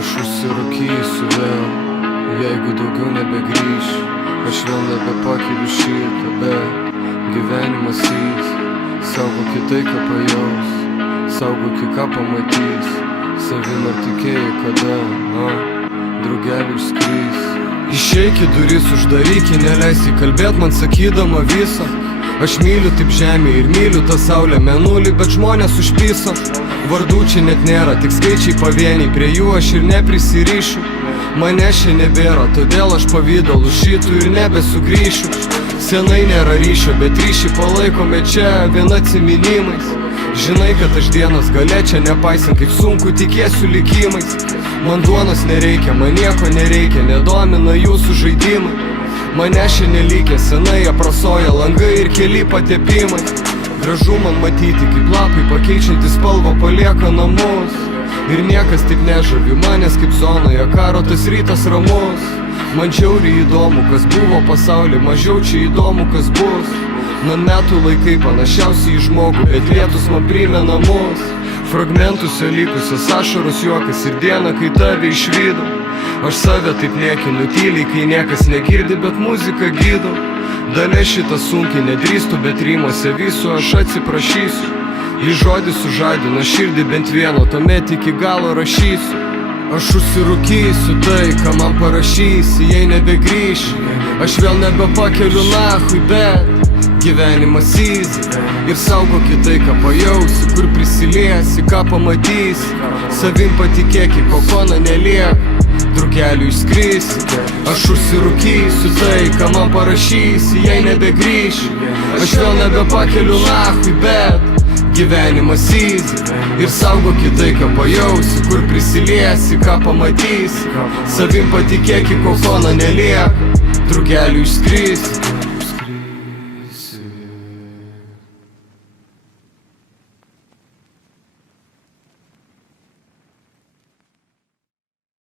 Aš užsirūkysiu vėl, jeigu daugiau nebegrįšiu. Aš vėl nebepakeliu šitą, bet gyvenimas jis. Saugok tai, ką pajaus, saugok ką pamatys. Savim ar tikėjai, kada, drugelių išskrys. Išeik į duris, uždaryk, neleisi kalbėt man sakydama visą. Aš myliu taip žemę ir myliu tą saulę mėnulį, bet žmonės užpiso. Vardų čia net nėra, tik skaičiai pavieniai, prie jų aš ir neprisirišiu. Mane čia nebėra, todėl aš pavydalų šitų ir nebesugrįšiu. Senai nėra ryšio, bet ryšį palaikome čia vien atsiminimais. Žinai, kad aš dienos gale čia nepaisant, kaip sunku tikėsiu likimais. Man duonos nereikia, man nieko nereikia, nedomina jūsų žaidimai. Mane šiandien lygia, senai aprasoja langai ir keli patepimai. Gražu man matyti, kaip lapai pakeičiantis spalvą palieka namus. Ir niekas taip nežavi manęs kaip zonoje karo, tas rytas ramus. Man žiauriai įdomu, kas buvo pasaulyje, mažiau čia įdomu, kas bus. Man metų laikai panašiausiai į žmogų, bet lietus man primena mus. Fragmentuose likusios ašaros juokas ir diena, kai tave išvydau. Aš save taip niekinu tyliai, kai niekas negirdi, bet muzika gydo. Dalia šitą sunkiai nedrįstu, bet rymuose visų aš atsiprašysiu. Į žodį sužadina širdį bent vieno, tuomet iki galo rašysiu. Aš užsirūkysiu tai, ką man parašysi, jei nebegrįši. Aš vėl nebepakeliu nachui, bet gyvenimas easy. Ir saugok tai, ką pajausi, kur prisiliesi, ką pamatysi. Savim patikėk, į kokoną neliek, drugelių išskrisi. Aš užsirūkysiu tai, ką man parašysi, jei nebegrįši. Aš vėl nebepakeliu nachui, bet gyvenimas easy. Ir saugok tai, ką pajausi, kur prisiliesi, ką pamatysi. Savim patikėk, į kokoną neliek, drugelių išskrisi.